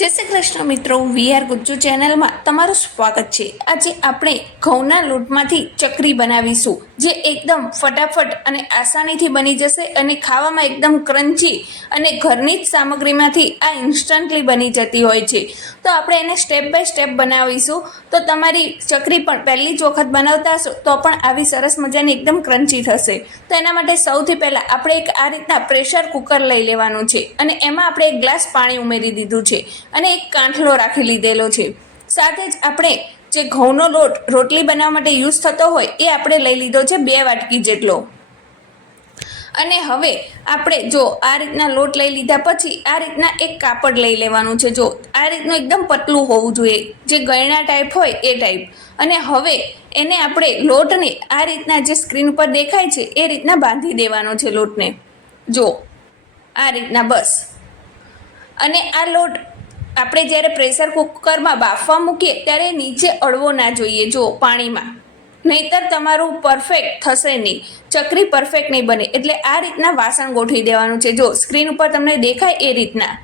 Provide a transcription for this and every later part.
જય શ્રી કૃષ્ણ મિત્રો વીઆર ગુજ્જુ ચેનલમાં તમારું સ્વાગત છે. આજે આપણે ઘઉંના લોટમાંથી ચકરી બનાવીશું, જે એકદમ ફટાફટ અને આસાનીથી બની જશે અને ખાવામાં એકદમ ક્રન્ચી અને ઘરની જ સામગ્રીમાંથી આ ઇન્સ્ટન્ટલી બની જતી હોય છે. તો આપણે એને સ્ટેપ બાય સ્ટેપ બનાવીશું. તો તમારી ચકરી પણ પહેલી જ વખત બનાવતા હશો, તો પણ આવી સરસ મજાની એકદમ ક્રન્ચી થશે. તો એના માટે સૌથી પહેલાં આપણે એક આ રીતના પ્રેશર કુકર લઈ લેવાનું છે અને એમાં આપણે એક ગ્લાસ પાણી ઉમેરી દીધું છે. અને એક કાંઠલો રાખી લીધેલો છે. સાથે જ આપણે જે ઘઉંનો લોટ રોટલી બનાવવા માટે યુઝ થતો હોય એ આપણે લઈ લીધો છે બે વાટકી જેટલો. અને હવે આપણે જો આ રીતના લોટ લઈ લીધા પછી આ રીતના એક કાપડ લઈ લેવાનું છે. જો આ રીતનું એકદમ પતલું હોવું જોઈએ, જે ગળણા ટાઈપ હોય એ ટાઈપ અને હવે એને આપણે લોટને આ રીતના જે સ્ક્રીન ઉપર દેખાય છે એ રીતના બાંધી દેવાનો છે લોટને. જો આ રીતના બસ. અને આ લોટ આપણે જ્યારે પ્રેશર કુકરમાં બાફવા મૂકીએ ત્યારે નીચે અડવો ના જોઈએ જો પાણીમાં. નહીતર તમારું પરફેક્ટ થશે નહીં. ચકરી પરફેક્ટ નહીં બને. એટલે આ રીતના વાસણ ગોઠવી દેવાનું છે. જો સ્ક્રીન ઉપર તમને દેખાય એ રીતના.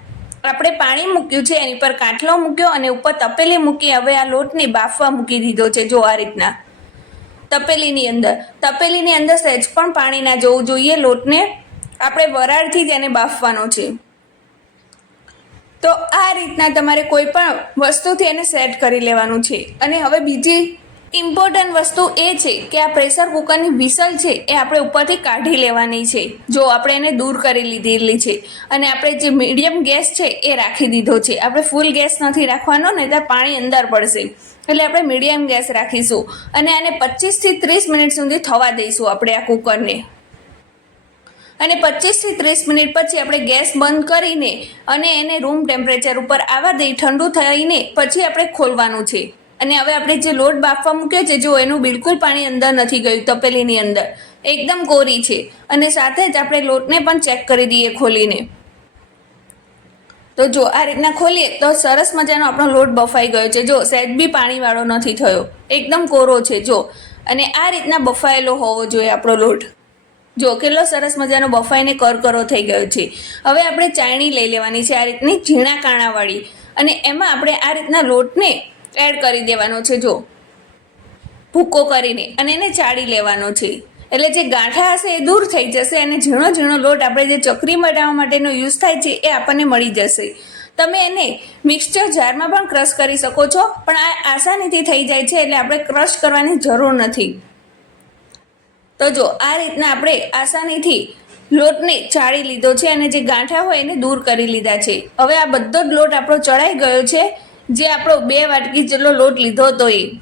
આપણે પાણી મૂક્યું છે, એની પર કાટલો મૂક્યો અને ઉપર તપેલી મૂકી હવે આ લોટને બાફવા મૂકી દીધો છે. જો આ રીતના. તપેલીની અંદર. તપેલીની અંદર સહેજ પણ પાણી ના જવું જોઈએ. લોટને આપણે વરાળથી જ એને બાફવાનો છે. તો આ રીતના તમારે કોઈ પણ વસ્તુથી એને સેટ કરી લેવાનું છે. અને હવે બીજી ઇમ્પોર્ટન્ટ વસ્તુ એ છે કે આ પ્રેશર કુકરની વિસલ છે એ આપણે ઉપરથી કાઢી લેવાની છે. જો આપણે એને દૂર કરી લીધેલી છે. અને આપણે જે મીડિયમ ગેસ છે એ રાખી દીધો છે. આપણે ફૂલ ગેસ નથી રાખવાનો ને ત્યાં પાણી અંદર પડશે. એટલે આપણે મીડિયમ ગેસ રાખીશું. અને આને પચીસથી ત્રીસ મિનિટ સુધી થવા દઈશું આપણે આ કુકરને. અને પચીસથી ત્રીસ મિનિટ પછી આપણે ગેસ બંધ કરીને અને એને રૂમ ટેમ્પરેચર ઉપર આવવા દઈ ઠંડુ થઈને પછી આપણે ખોલવાનું છે. અને હવે આપણે જે લોટ બાફવા મૂક્યો છે, જો એનું બિલકુલ પાણી અંદર નથી ગયું, તપેલીની અંદર. એકદમ કોરી છે. અને સાથે જ આપણે લોટને પણ ચેક કરી દઈએ ખોલીને. તો જો આ રીતના ખોલીએ તો સરસ મજાનો આપણો લોટ બફાઈ ગયો છે. જો સહેજ બી પાણીવાળો નથી થયો. એકદમ કોરો છે, જો. અને આ રીતના બફાયેલો હોવો જોઈએ આપણો લોટ. જો કેટલો સરસ મજાનો બફાઈને કરકરો થઈ ગયો છે. હવે આપણે ચાયણી લઈ લેવાની છે, આ રીતની ઝીણા કાણાવાળી. અને એમાં આપણે આ રીતના લોટને એડ કરી દેવાનો છે, જો. ભૂકો કરીને, અને એને ચાળી લેવાનો છે. એટલે જે ગાંઠા હશે એ દૂર થઈ જશે અને ઝીણો ઝીણો લોટ આપણે જે ચકરી મટાવવા માટેનો યુઝ થાય છે, એ આપણને મળી જશે. તમે એને મિક્સચર જારમાં પણ ક્રશ કરી શકો છો, પણ આ આસાનીથી થઈ જાય છે, એટલે આપણે ક્રશ કરવાની જરૂર નથી. તો જો, આ રીતના આપણે આસાનીથી લોટને ચાળી લીધો છે અને જે ગાંઠા હોય એને દૂર કરી લીધા છે. હવે આ બધો જ લોટ આપણો ચડાઈ ગયો છે, જે આપણો બે વાટકી જેટલો લોટ લીધો હતો એ.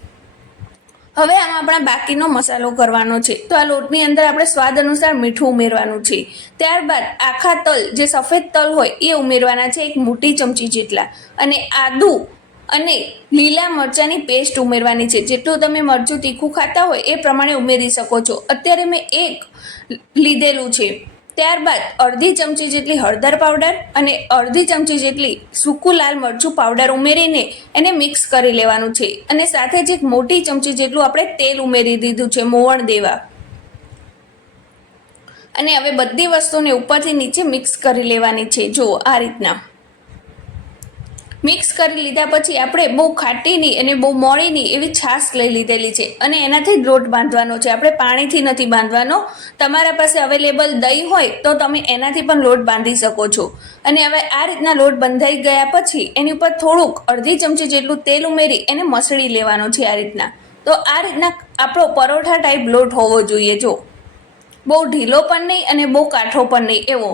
હવે આમાં આપણા બાકીનો મસાલો કરવાનો છે. તો આ લોટની અંદર આપણે સ્વાદ અનુસાર મીઠું ઉમેરવાનું છે. ત્યારબાદ આખા તલ, જે સફેદ તલ હોય એ ઉમેરવાના છે, એક મોટી ચમચી જેટલા. અને આદુ અને લીલા મરચાંની પેસ્ટ ઉમેરવાની છે. જેટલું તમે મરચું તીખું ખાતા હોય એ પ્રમાણે ઉમેરી શકો છો. અત્યારે મેં એક લીધેલું છે. ત્યારબાદ અડધી ચમચી જેટલી હળદર પાવડર અને અડધી ચમચી જેટલી સૂકું લાલ મરચું પાવડર ઉમેરીને એને મિક્સ કરી લેવાનું છે. અને સાથે જ એક મોટી ચમચી જેટલું આપણે તેલ ઉમેરી દીધું છે, મોવણ દેવા. અને હવે બધી વસ્તુને ઉપરથી નીચે મિક્સ કરી લેવાની છે. જુઓ આ રીતના. મિક્સ કરી લીધા પછી આપણે બહુ ખાટીની અને બહુ મોળીની એવી છાશ લઈ લીધેલી છે અને એનાથી લોટ બાંધવાનો છે. આપણે પાણીથી નથી બાંધવાનો. તમારા પાસે અવેલેબલ દહીં હોય તો તમે એનાથી પણ લોટ બાંધી શકો છો. અને હવે આ રીતના લોટ બંધાઈ ગયા પછી એની ઉપર થોડુંક અડધી ચમચી જેટલું તેલ ઉમેરી એને મસળી લેવાનો છે આ રીતના. તો આ રીતના આપણો પરોઠા ટાઈપ લોટ હોવો જોઈએ જો. બહુ ઢીલો પણ નહીં અને બહુ કાઠો પણ નહીં. એવો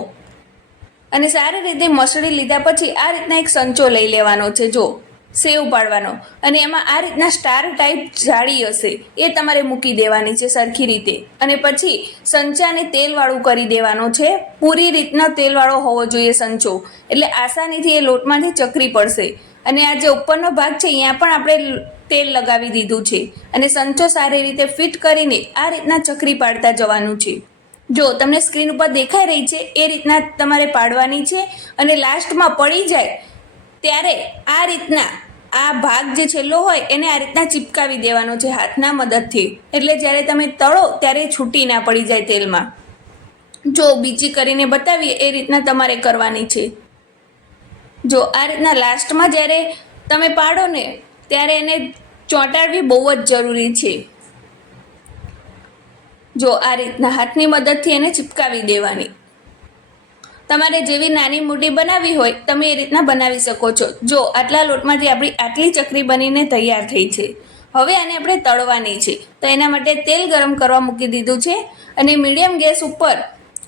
અને સારી રીતે મસળી લીધા પછી આ રીતના એક સંચો લઈ લેવાનો છે, જો. સેવ પાડવાનો અને એમાં આ રીતના સ્ટાર ટાઈપ જાળી હશે. એ તમારે મૂકી દેવાની છે સરખી રીતે. અને પછી સંચાને તેલવાળું કરી દેવાનો છે. પૂરી રીતના તેલવાળો હોવો જોઈએ સંચો. એટલે આસાનીથી એ લોટમાંથી ચકરી પડશે. અને આ જે ઉપરનો ભાગ છે, અહીંયા પણ આપણે તેલ લગાવી દીધું છે. અને સંચો સારી રીતે ફિટ કરીને આ રીતના ચકરી પાડતા જવાનું છે. જો તમને સ્ક્રીન ઉપર દેખાઈ રહી છે, એ રીતના તમારે પાડવાની છે અને લાસ્ટમાં પડી જાય ત્યારે આ રીતના આ ભાગ જે છેલ્લો હોય એને આ રીતના ચિપકાવી દેવાનો છે હાથના મદદથી. એટલે જ્યારે તમે તળો ત્યારે છૂટી ના પડી જાય તેલમાં. જો બીજી કરીને બતાવીએ, એ રીતના તમારે કરવાની છે. જો આ રીતના લાસ્ટમાં જ્યારે તમે પાડો ને, ત્યારે એને ચોંટાડવી બહુ જ જરૂરી છે. જો આ રીતના હાથની મદદથી એને ચિપકાવી દેવાની. તમારે જેવી નાની મોટી બનાવવી હોય, તમે એ રીતના બનાવી શકો છો. જો આટલા લોટમાંથી આપણી આટલી ચકરી બનીને તૈયાર થઈ છે. હવે આને આપણે તળવાની છે. તો એના માટે તેલ ગરમ કરવા મૂકી દીધું છે અને મીડિયમ ગેસ ઉપર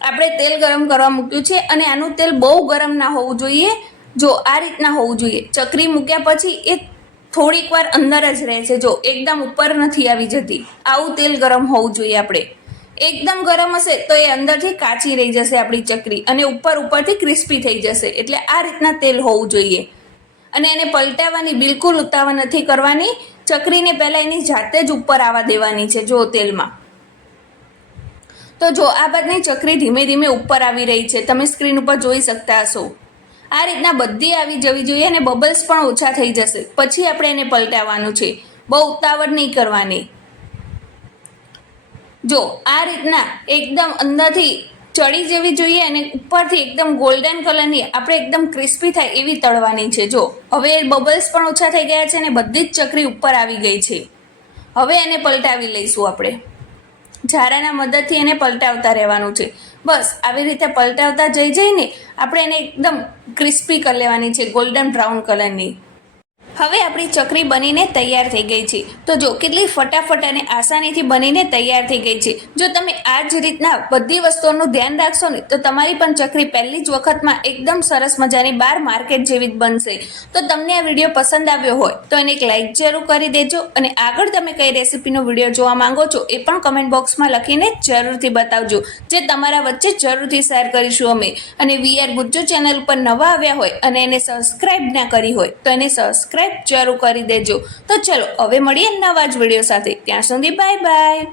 આપણે તેલ ગરમ કરવા મૂક્યું છે અને આનું તેલ બહુ ગરમ ના હોવું જોઈએ. જો આ રીતના હોવું જોઈએ. ચકરી મૂક્યા પછી એ થોડીક વાર અંદર જ રહે છે. જો એકદમ ઉપર નથી આવી જતી, આવું તેલ ગરમ હોવું જોઈએ આપણે. એકદમ ગરમ હશે તો એ અંદરથી કાચી રહી જશે આપણી ચકરી અને ઉપર ઉપરથી ક્રિસ્પી થઈ જશે. એટલે આ રીતના તેલ હોવું જોઈએ. અને એને પલટાવવાની, બિલકુલ ઉતાવળ નથી કરવાની. ચકરીને પહેલાં એની જાતે જ ઉપર આવવા દેવાની છે, જો તેલમાં. તો જો આ બધાની ચકરી ધીમે ધીમે ઉપર આવી રહી છે. તમે સ્ક્રીન ઉપર જોઈ શકતા હશો. આ રીતના બધી આવી જવી જોઈએ અને બબલ્સ પણ ઓછા થઈ જશે. પછી આપણે એને પલટાવવાનું છે. બહુ ઉતાવળ નહીં કરવાની. જો, આ રીતના એકદમ અંદરથી ચડી જવી જોઈએ અને ઉપરથી એકદમ ગોલ્ડન કલરની આપણે એકદમ ક્રિસ્પી થાય એવી તળવાની છે. જો, હવે બબલ્સ પણ ઓછા થઈ ગયા છે અને બધી જ ચકરી ઉપર આવી ગઈ છે. હવે એને પલટાવી લઈશું આપણે. ઝારાના મદદથી એને પલટાવતા રહેવાનું છે. બસ, આવી રીતે પલટાવતા જઈ જઈને આપણે એને એકદમ ક્રિસ્પી કરી લેવાની છે ગોલ્ડન બ્રાઉન કલરની હવે આપણી ચકરી બનીને તૈયાર થઈ ગઈ છે. તો જો કેટલી ફટાફટ અને આસાનીથી બનીને તૈયાર થઈ ગઈ છે. જો તમે આ જ રીતના બધી વસ્તુઓનું ધ્યાન રાખશો ને, તો તમારી પણ ચકરી પહેલી જ વખતમાં એકદમ સરસ મજાની બહાર માર્કેટ જેવી જ બનશે. તો તમને આ વીડિયો પસંદ આવ્યો હોય, તો એને એક લાઇક જરૂર કરી દેજો અને આગળ તમે કઈ રેસીપીનો વીડિયો જોવા માંગો છો એ પણ કમેન્ટ બોક્સમાં લખીને જરૂરથી બતાવજો, જે તમારા વચ્ચે જરૂરથી શેર કરીશું અમે. અને વીઆર ગુજ્જુ ચેનલ ઉપર નવા આવ્યા હોય અને એને સબસ્ક્રાઇબ ના કરી હોય, તો એને સબસ્ક્રાઇબ જરૂર કરી દેજો. તો ચલો, હવે મળીએ નવા જ વીડિયો સાથે. ત્યાં સુધી બાય બાય